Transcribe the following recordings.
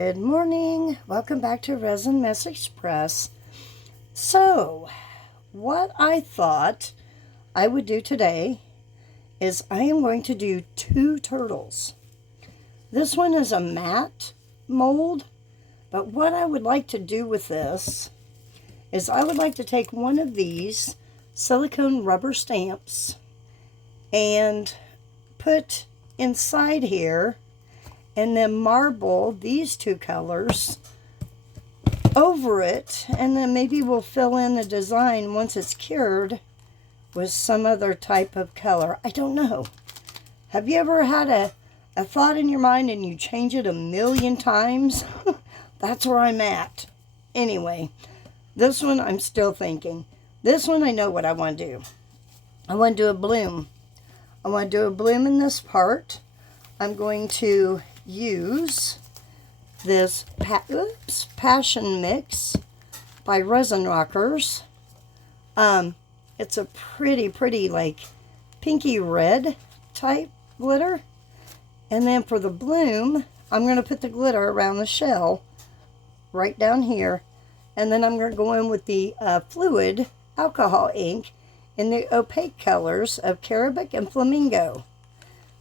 Good morning. Welcome back to Resin Express. So, what I thought I would do today is I am going to do two turtles. This one is a matte mold, but what I would like to do with this is I would like to take one of these silicone rubber stamps and put inside here, and then marble these two colors over it, and then maybe we'll fill in the design once it's cured with some other type of color. I don't know. Have you ever had a thought in your mind and you change it a million times? That's where I'm at. Anyway, this one I'm still thinking. This one I know what I want to do. I want to do a bloom. I want to do a bloom in this part. I'm going to use this Passion Mix by Resin Rockers. It's a pretty like pinky red type glitter. And then for the bloom, I'm going to put the glitter around the shell right down here. And then I'm going to go in with the fluid alcohol ink in the opaque colors of Caribic and Flamimgo.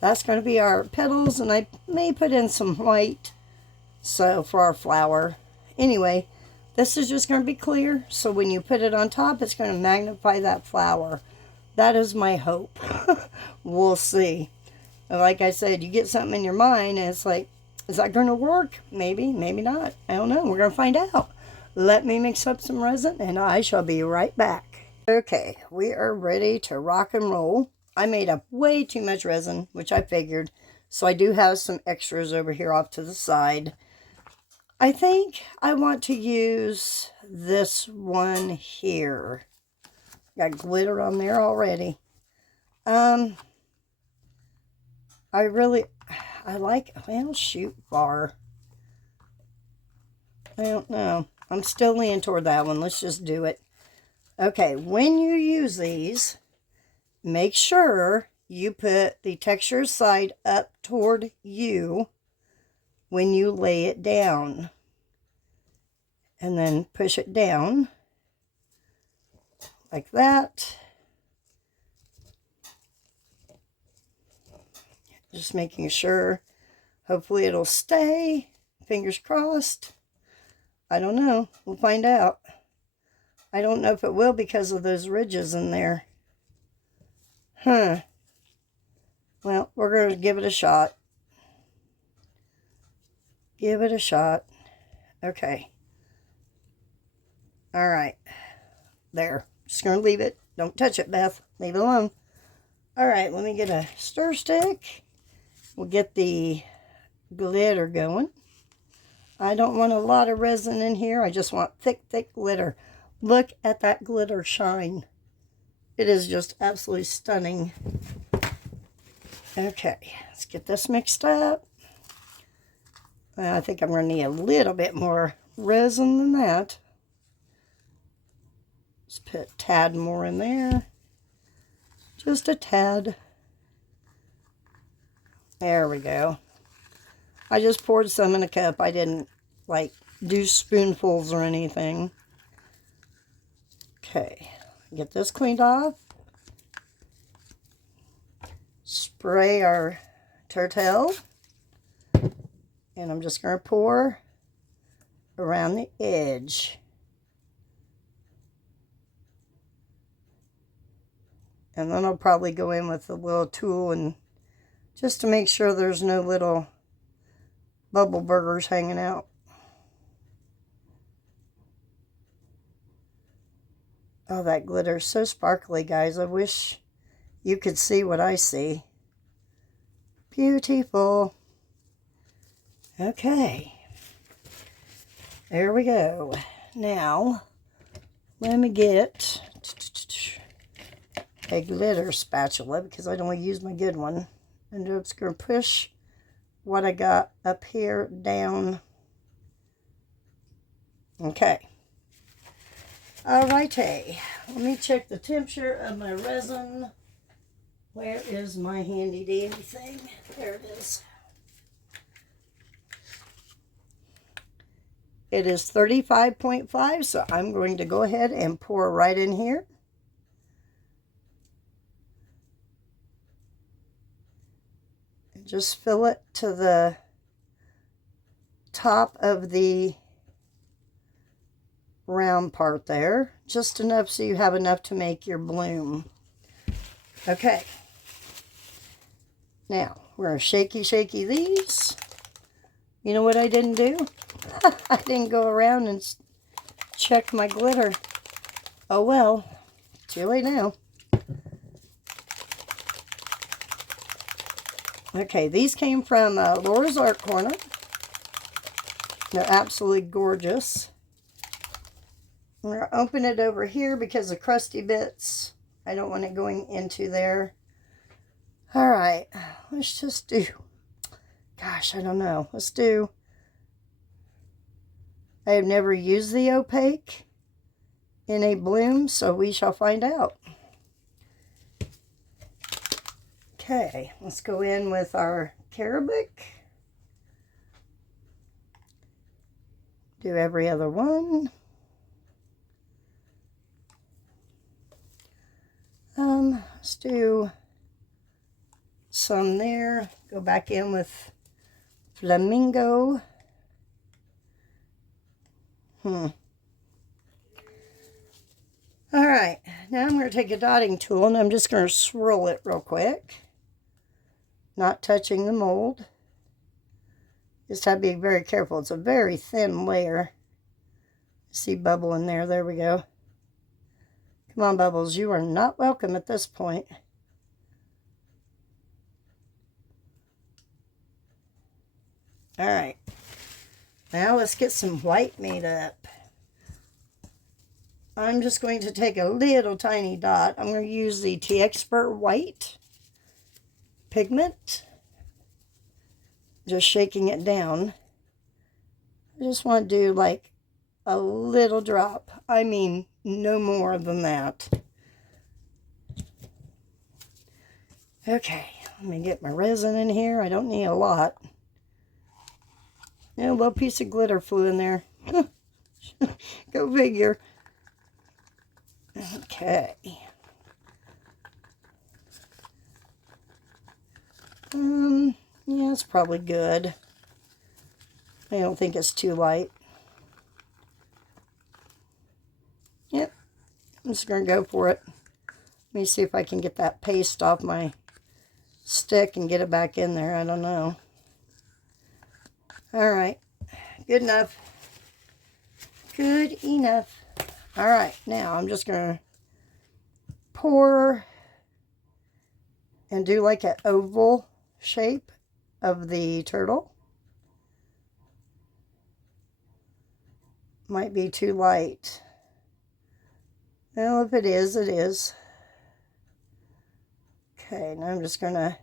That's going to be our petals, and I may put in some white so for our flower. Anyway, this is just going to be clear, so when you put it on top, it's going to magnify that flower. That is my hope. We'll see. Like I said, you get something in your mind, and it's like, is that going to work? Maybe, maybe not. I don't know. We're going to find out. Let me mix up some resin, and I shall be right back. Okay, we are ready to rock and roll. I made up way too much resin, which I figured, so I do have some extras over here off to the side. I think I want to use this one here. Got glitter on there already. I like, well, shoot bar. I don't know. I'm still leaning toward that one. Let's just do it. Okay, when you use these, make sure you put the texture side up toward you when you lay it down. And then push it down like that. Just making sure. Hopefully it'll stay. Fingers crossed. I don't know. We'll find out. I don't know if it will because of those ridges in there. Well, we're going to give it a shot. Give it a shot. Okay. All right. There. Just going to leave it. Don't touch it, Beth. Leave it alone. All right. Let me get a stir stick. We'll get the glitter going. I don't want a lot of resin in here. I just want thick glitter. Look at that glitter shine. It is just absolutely stunning. Okay, let's get this mixed up. I think I'm going to need a little bit more resin than that. Let's put a tad more in there. Just a tad. There we go. I just poured some in a cup. I didn't like do spoonfuls or anything. Okay, get this cleaned off. Spray our turtle. And I'm just going to pour around the edge. And then I'll probably go in with a little tool and just to make sure there's no little bubble burgers hanging out. Oh, that glitter is so sparkly, guys. I wish you could see what I see. Beautiful. Okay. There we go. Now, let me get a glitter spatula because I don't want to use my good one. And I'm just going to push what I got up here down. Okay. Alrighty, let me check the temperature of my resin. Where is my handy dandy thing? There it is. It is 35.5, so I'm going to go ahead and pour right in here. And just fill it to the top of the round part there. Just enough so you have enough to make your bloom. Okay. Now, we're going to shaky these. You know what I didn't do? I didn't go around and check my glitter. Oh well, too late now. Okay, these came from Laura's Art Corner. They're absolutely gorgeous. I'm going to open it over here because the crusty bits, I don't want it going into there. All right, let's just do, gosh, I don't know. Let's do, I have never used the Opak in a bloom, so we shall find out. Okay, let's go in with our Caribic. Do every other one. Let's do some there. Go back in with Flamimgo. All right, now I'm going to take a dotting tool and I'm just going to swirl it real quick. Not touching the mold. Just have to be very careful. It's a very thin layer. See bubble in there. There we go. Come on, Bubbles. You are not welcome at this point. All right. Now let's get some white made up. I'm just going to take a little tiny dot. I'm going to use the T-Expert White pigment. Just shaking it down. I just want to do like a little drop. I mean, no more than that. Okay, let me get my resin in here. I don't need a lot. Yeah, a little piece of glitter flew in there. Go figure. Okay. Yeah, it's probably good. I don't think it's too light. Yep, I'm just going to go for it. Let me see if I can get that paste off my stick and get it back in there. I don't know. All right, good enough. Good enough. All right, now I'm just going to pour and do like an oval shape of the turtle. Might be too light. Well, if it is, it is. Okay, now I'm just going to,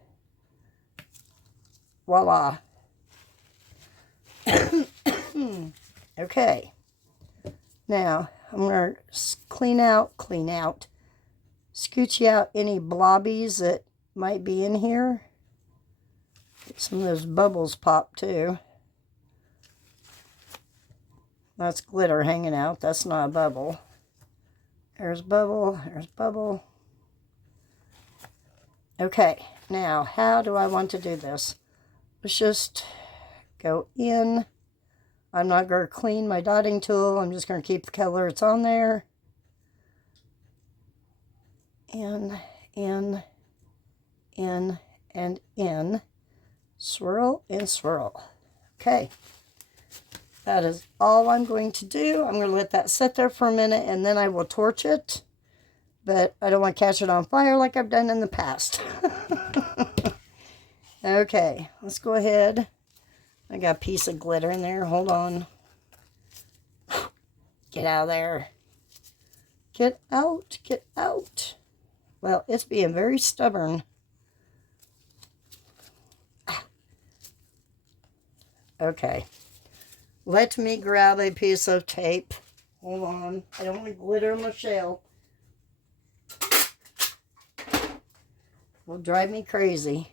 voila. Okay. Now, I'm going to clean out, scooch out any blobbies that might be in here. Get some of those bubbles pop too. That's glitter hanging out. That's not a bubble. There's bubble. There's bubble. Okay, now how do I want to do this? Let's just go in. I'm not going to clean my dotting tool. I'm just going to keep the color it's on there. In, and in. Swirl and swirl. Okay. That is all I'm going to do. I'm going to let that sit there for a minute and then I will torch it. But I don't want to catch it on fire like I've done in the past. Okay, let's go ahead. I got a piece of glitter in there. Hold on. Get out of there. Get out. Get out. Well, it's being very stubborn. Okay. Let me grab a piece of tape. Hold on. I don't want to glitter in my shell. Will drive me crazy.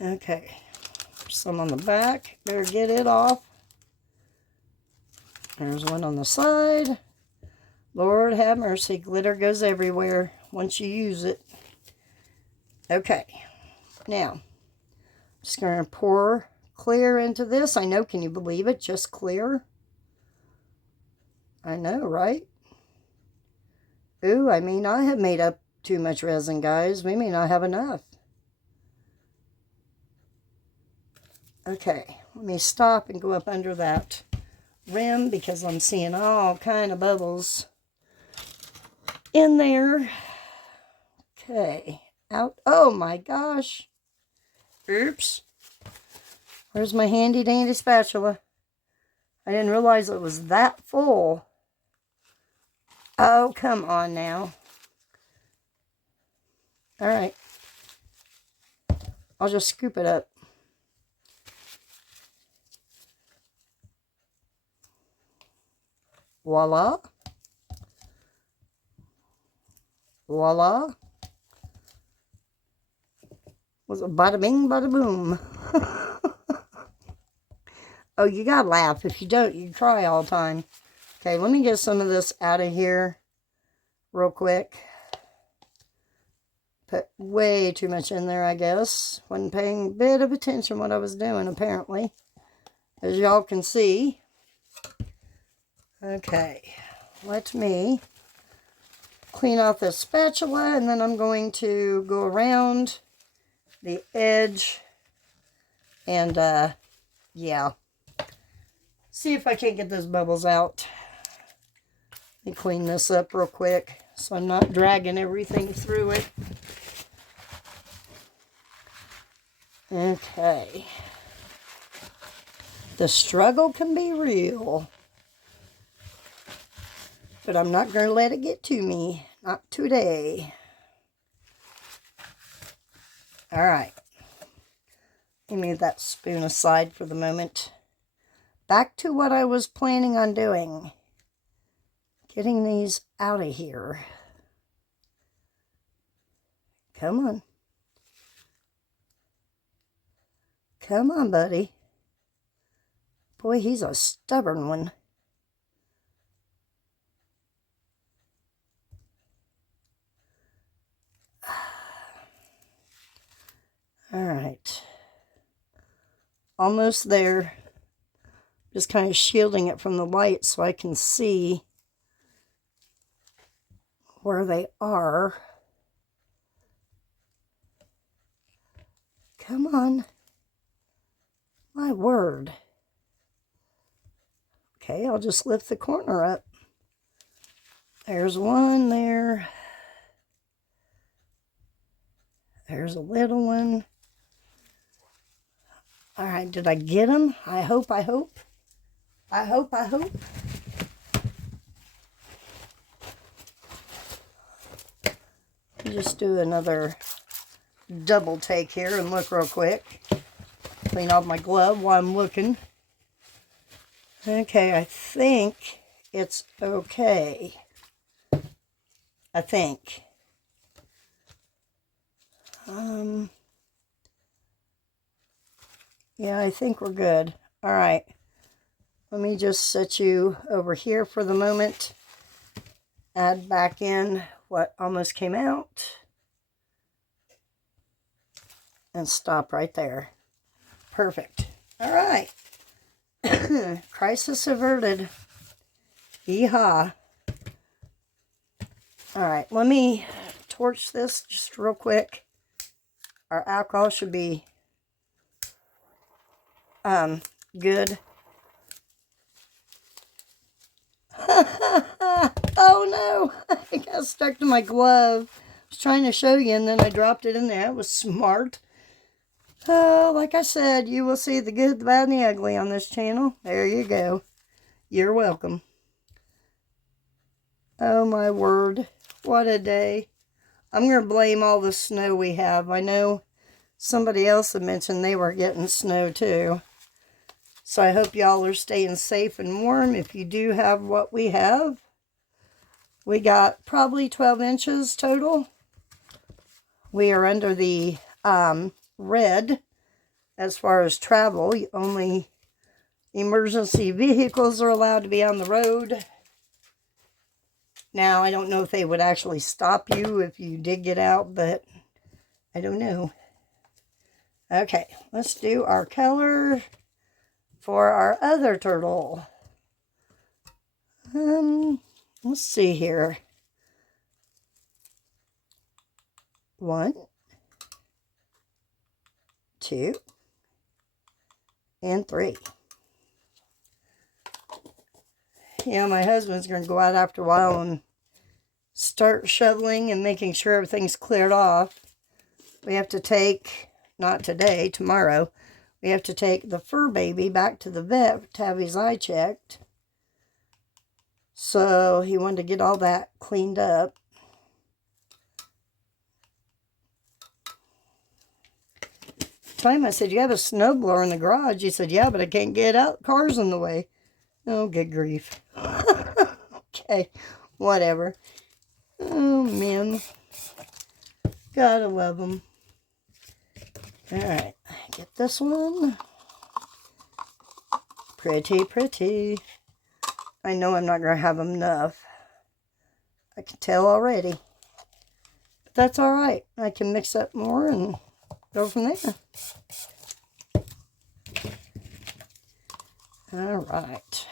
Okay. some on the back. Better get it off. There's one on the side. Lord have mercy. Glitter goes everywhere once you use it. Okay. Now, I'm just going to pour clear into this. I know, can you believe it? Just clear. I know, right? Ooh, I may not have made up too much resin, guys. We may not have enough. Okay, let me stop and go up under that rim because I'm seeing all kind of bubbles in there. Okay, out. Oh my gosh. Oops. Where's my handy dandy spatula? I didn't realize it was that full. Oh, come on now. All right. I'll just scoop it up. Voila. Voila. Was it bada bing, bada boom? Oh, you gotta laugh. If you don't, you cry all the time. Okay, let me get some of this out of here real quick. Put way too much in there, I guess. Wasn't paying a bit of attention what I was doing, apparently. As y'all can see. Okay, let me clean off this spatula, and then I'm going to go around the edge and, yeah. See if I can't get those bubbles out. Let me clean this up real quick so I'm not dragging everything through it. Okay. The struggle can be real. But I'm not going to let it get to me. Not today. Alright. Let me move that spoon aside for the moment. Back to what I was planning on doing. Getting these out of here. Come on. Come on, buddy. Boy, he's a stubborn one. All right. Almost there. Just kind of shielding it from the light so I can see where they are. Come on. My word. Okay, I'll just lift the corner up. There's one there. There's a little one. All right, did I get them? I hope. I hope. Just do another double take here and look real quick. Clean off my glove while I'm looking. Okay, I think it's okay. I think. Yeah, I think we're good. All right. Let me just set you over here for the moment. Add back in what almost came out. And stop right there. Perfect. All right. Crisis averted. Yeehaw. All right. Let me torch this just real quick. Our alcohol should be good. Oh no, I got stuck to my glove. I was trying to show you and then I dropped it in there. It was smart. Oh, like I said, you will see the good, the bad, and the ugly on this channel. There you go. You're welcome. Oh my word, what a day. I'm going to blame all the snow we have. I know somebody else had mentioned they were getting snow too. So I hope y'all are staying safe and warm if you do have what we have. We got probably 12 inches total. We are under the red as far as travel. Only emergency vehicles are allowed to be on the road. Now, I don't know if they would actually stop you if you did get out, but I don't know. Okay, let's do our color for our other turtle. Let's see here. 1, 2, and 3. Yeah, my husband's going to go out after a while and start shoveling and making sure everything's cleared off. We have to take, not today, tomorrow, we have to take the fur baby back to the vet to have his eye checked. So he wanted to get all that cleaned up. Time I said, you have a snowblower in the garage? He said, yeah, but I can't get out. Car's in the way. Oh, good grief. Okay, whatever. Oh, man. Gotta love them. Alright, get this one. Pretty, pretty. I know I'm not going to have enough. I can tell already. But that's alright. I can mix up more and go from there. Alright.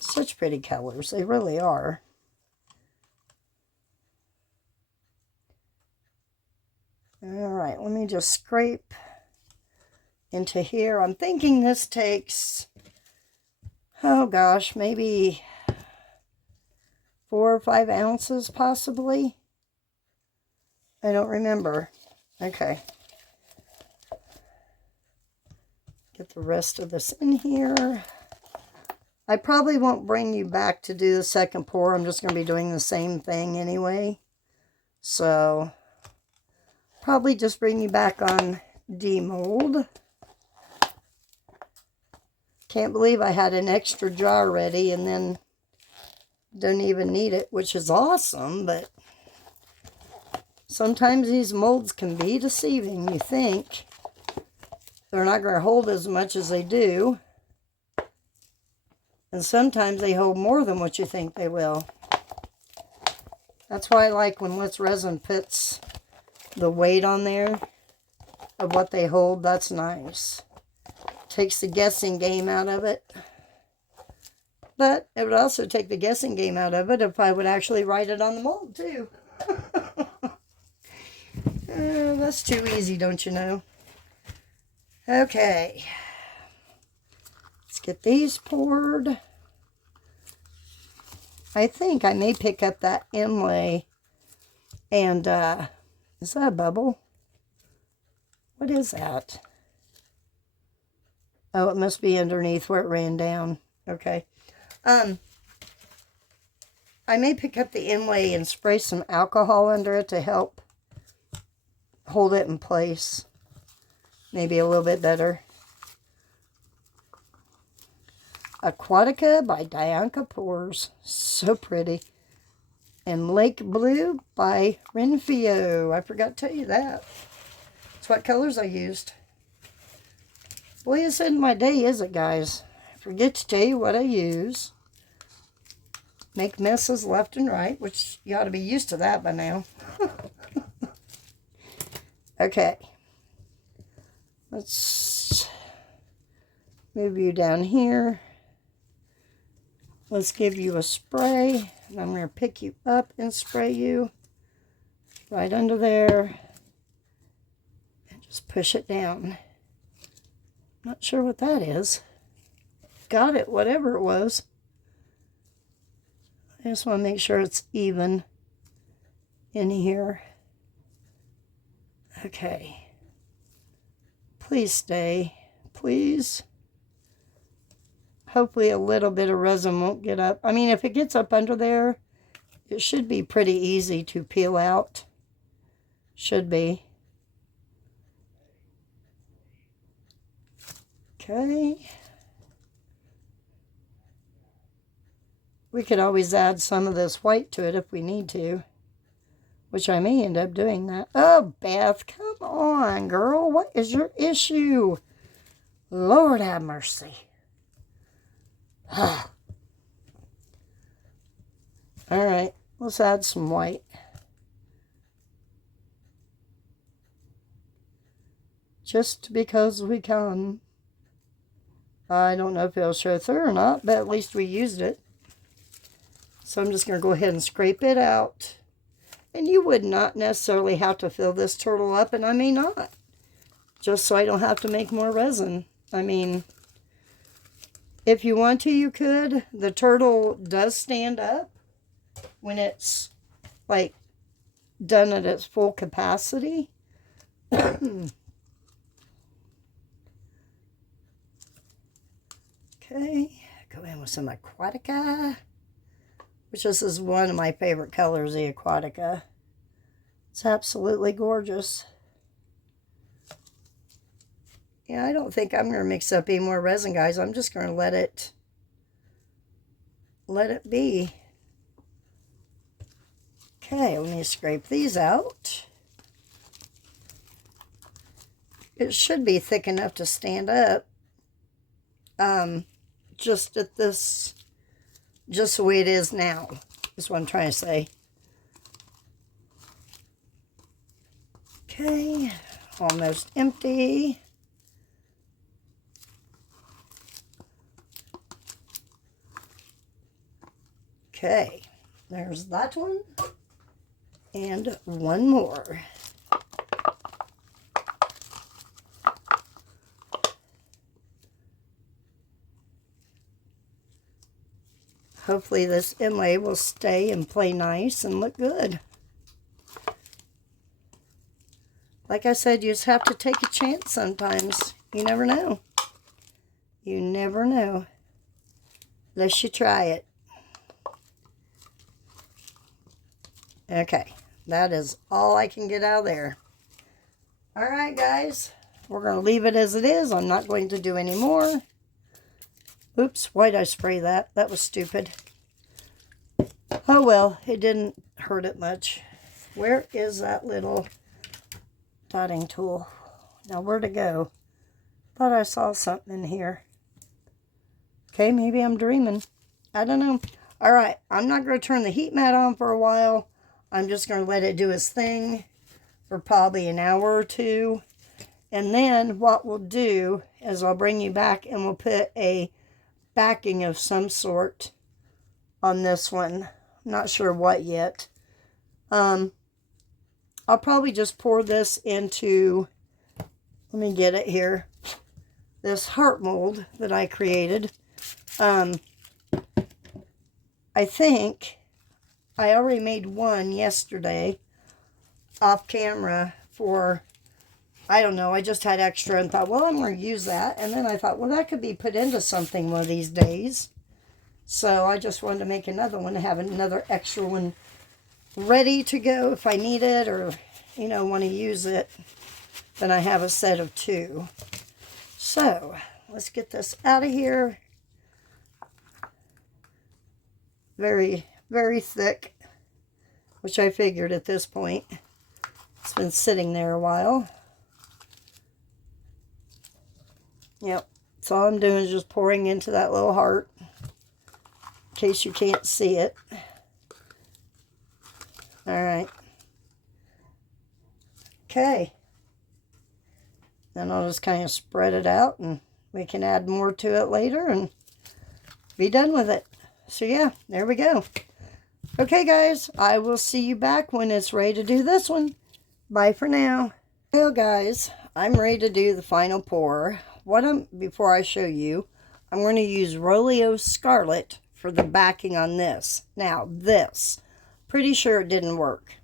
Such pretty colors. They really are. Alright, let me just scrape into here. I'm thinking this takes, oh gosh, maybe 4 or 5 ounces possibly. I don't remember. Okay. Get the rest of this in here. I probably won't bring you back to do the second pour. I'm just going to be doing the same thing anyway. So, probably just bring you back on demold. Can't believe I had an extra jar ready and then don't even need it, which is awesome, but sometimes these molds can be deceiving. You think they're not going to hold as much as they do. And sometimes they hold more than what you think they will. That's why I like when Let's Resin puts the weight on there of what they hold. That's nice. Takes the guessing game out of it. But it would also take the guessing game out of it if I would actually write it on the mold too. That's too easy, don't you know? Okay. Let's get these poured. I think I may pick up that inlay and, is that a bubble? What is that? Oh, it must be underneath where it ran down. Okay. I may pick up the inlay and spray some alcohol under it to help hold it in place. Maybe a little bit better. Aquatica by Dianca Pours. So pretty. And Lake Blue by Renfio. I forgot to tell you that. That's what colors I used. Boy, it's in my day, is it, guys? I forget to tell you what I use. Make messes left and right, which you ought to be used to that by now. Okay. Let's move you down here. Let's give you a spray. And I'm going to pick you up and spray you right under there. And just push it down. Not sure what that is. Got it, whatever it was. I just want to make sure it's even in here. Okay. Please stay. Please. Hopefully a little bit of resin won't get up. I mean, if it gets up under there, it should be pretty easy to peel out. Should be. Okay. We could always add some of this white to it if we need to, which I may end up doing that. Oh, Beth, come on, girl. What is your issue? Lord have mercy. All right, let's add some white. Just because we can. I don't know if it'll show through or not, but at least we used it. So I'm just going to go ahead and scrape it out. And you would not necessarily have to fill this turtle up, and I may not. Just so I don't have to make more resin. I mean, if you want to, you could. The turtle does stand up when it's, like, done at its full capacity. Okay, go in with some Aquatica, which this is one of my favorite colors, the Aquatica. It's absolutely gorgeous. Yeah, I don't think I'm going to mix up any more resin, guys. I'm just going to let it be. Okay, let me scrape these out. It should be thick enough to stand up. Just at this, just the way it is now, is what I'm trying to say. Okay, almost empty. Okay, there's that one. And one more. Hopefully this inlay will stay and play nice and look good. Like I said, you just have to take a chance sometimes. You never know. You never know. Unless you try it. Okay, that is all I can get out of there. Alright guys, we're going to leave it as it is. I'm not going to do any more. Oops, why'd I spray that? That was stupid. Oh well, it didn't hurt it much. Where is that little dotting tool? Now where'd it go? Thought I saw something in here. Okay, maybe I'm dreaming. I don't know. Alright, I'm not going to turn the heat mat on for a while. I'm just going to let it do its thing for probably an hour or two. And then what we'll do is I'll bring you back and we'll put a backing of some sort on this one. I'm not sure what yet. I'll probably just pour this into, let me get it here, this heart mold that I created. I think I already made one yesterday off camera for, I don't know, I just had extra and thought, well, I'm going to use that. And then I thought, well, that could be put into something one of these days. So I just wanted to make another one, have another extra one ready to go if I need it or, you know, want to use it. Then I have a set of two. So let's get this out of here. Very, very thick, which I figured at this point. It's been sitting there a while. Yep, so all I'm doing is just pouring into that little heart, in case you can't see it. Alright. Okay. Then I'll just kind of spread it out, and we can add more to it later and be done with it. So yeah, there we go. Okay guys, I will see you back when it's ready to do this one. Bye for now. Well guys, I'm ready to do the final pour. Before I show you, I'm going to use Roleo Scarlet for the backing on this. Now this, pretty sure it didn't work.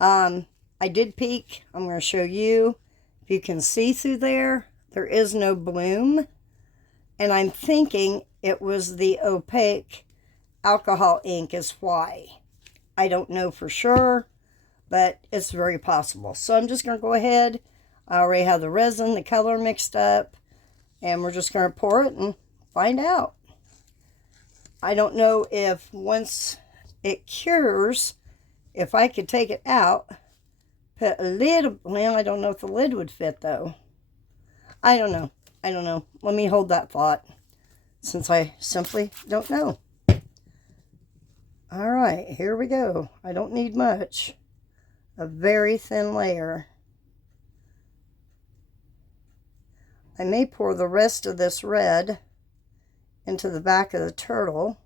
I did peek. I'm going to show you. If you can see through there, there is no bloom. And I'm thinking it was the opaque alcohol ink is why. I don't know for sure, but it's very possible. So I'm just going to go ahead. I already have the resin, the color mixed up, and we're just going to pour it and find out. I don't know if once it cures, if I could take it out, put a lid, well, I don't know if the lid would fit though. I don't know. I don't know. Let me hold that thought, since I simply don't know. All right, here we go. I don't need much. A very thin layer. I may pour the rest of this red into the back of the turtle.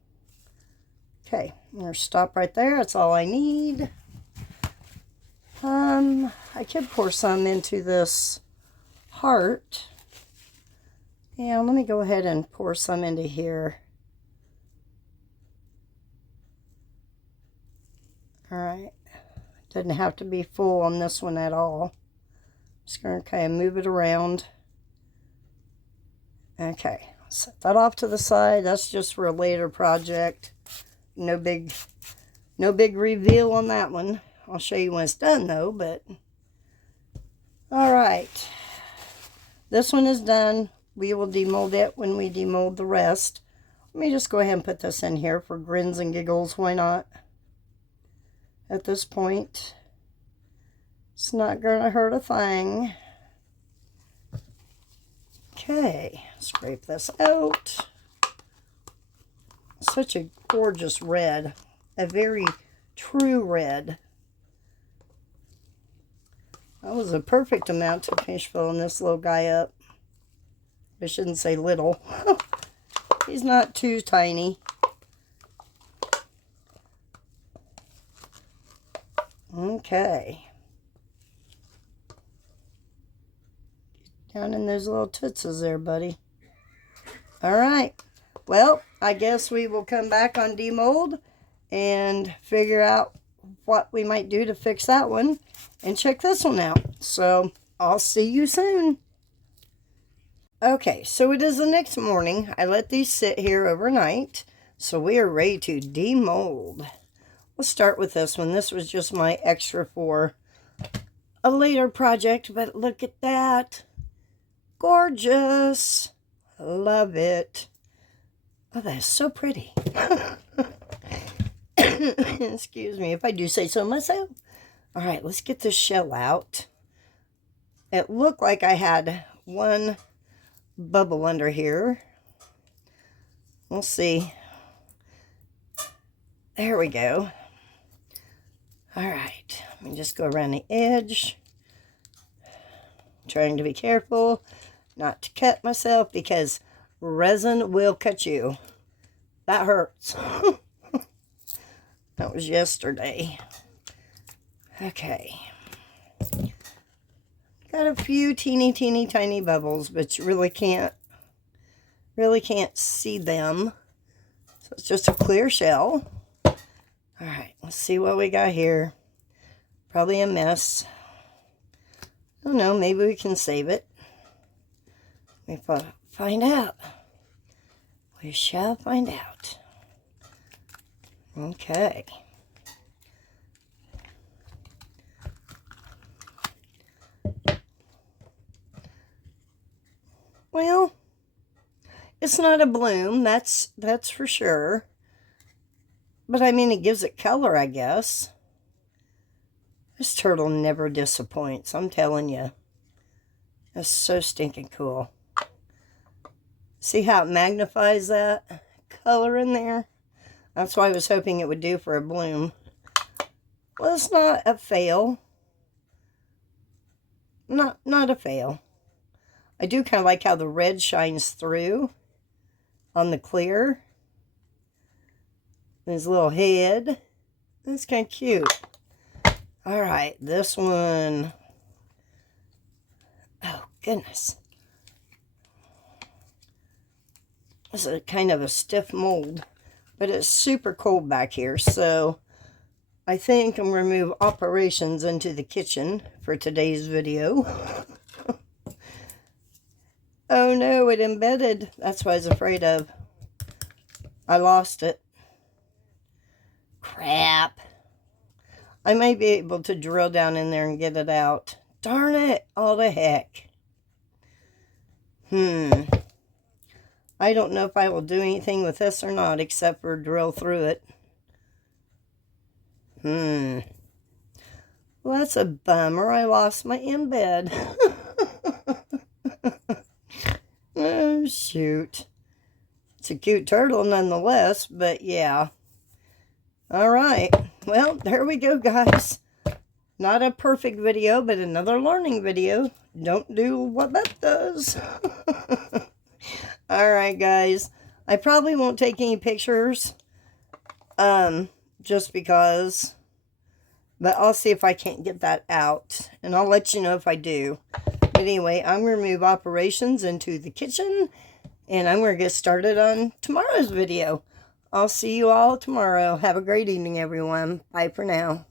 Okay, I'm going to stop right there. That's all I need. I could pour some into this heart. Yeah, let me go ahead and pour some into here. All right. Doesn't have to be full on this one at all. Just going to kind of move it around. Okay, set that off to the side. That's just for a later project. No big reveal on that one. I'll show you when it's done though, but all right. This one is done. We will demold it when we demold the rest. Let me just go ahead and put this in here for grins and giggles. Why not? At this point, it's not going to hurt a thing. Okay, scrape this out. Such a gorgeous red. A very true red. That was a perfect amount to finish filling this little guy up. I shouldn't say little. He's not too tiny. Okay. Down in those little tootses there, buddy. All right. Well, I guess we will come back on demold and figure out what we might do to fix that one and check this one out. So I'll see you soon. Okay, so it is the next morning. I let these sit here overnight, so we are ready to demold. We'll start with this one. This was just my extra for a later project, but look at that. Gorgeous. Love it. Oh, that is so pretty. Excuse me if I do say so myself. All right, let's get this shell out. It looked like I had one bubble under here. We'll see. There we go. All right, let me just go around the edge. Trying to be careful not to cut myself because resin will cut you. That hurts. That was yesterday. Okay. Got a few teeny tiny bubbles, but you really can't see them. So it's just a clear shell. All right, let's see what we got here. Probably a mess. Oh no, maybe we can save it. We find out. We shall find out. Okay. Well, it's not a bloom, that's for sure. But I mean, it gives it color, I guess. This turtle never disappoints, I'm telling you. That's so stinking cool. See how it magnifies that color in there? That's why I was hoping it would do for a bloom. Well, it's not a fail. Not a fail. I do kind of like how the red shines through on the clear. His little head. That's kind of cute. All right, this one. Oh, goodness. This is kind of a stiff mold, but it's super cold back here, so I think I'm going to move operations into the kitchen for today's video. Oh no, it embedded. That's what I was afraid of. I lost it. Crap. I might be able to drill down in there and get it out. Darn it. All the heck. I don't know if I will do anything with this or not, except for drill through it. Well, that's a bummer. I lost my embed. Oh, shoot. It's a cute turtle nonetheless, but yeah. All right. Well, there we go, guys. Not a perfect video, but another learning video. Don't do what that does. All right, guys. I probably won't take any pictures. Just because. But I'll see if I can't get that out. And I'll let you know if I do. But anyway, I'm going to move operations into the kitchen. And I'm going to get started on tomorrow's video. I'll see you all tomorrow. Have a great evening, everyone. Bye for now.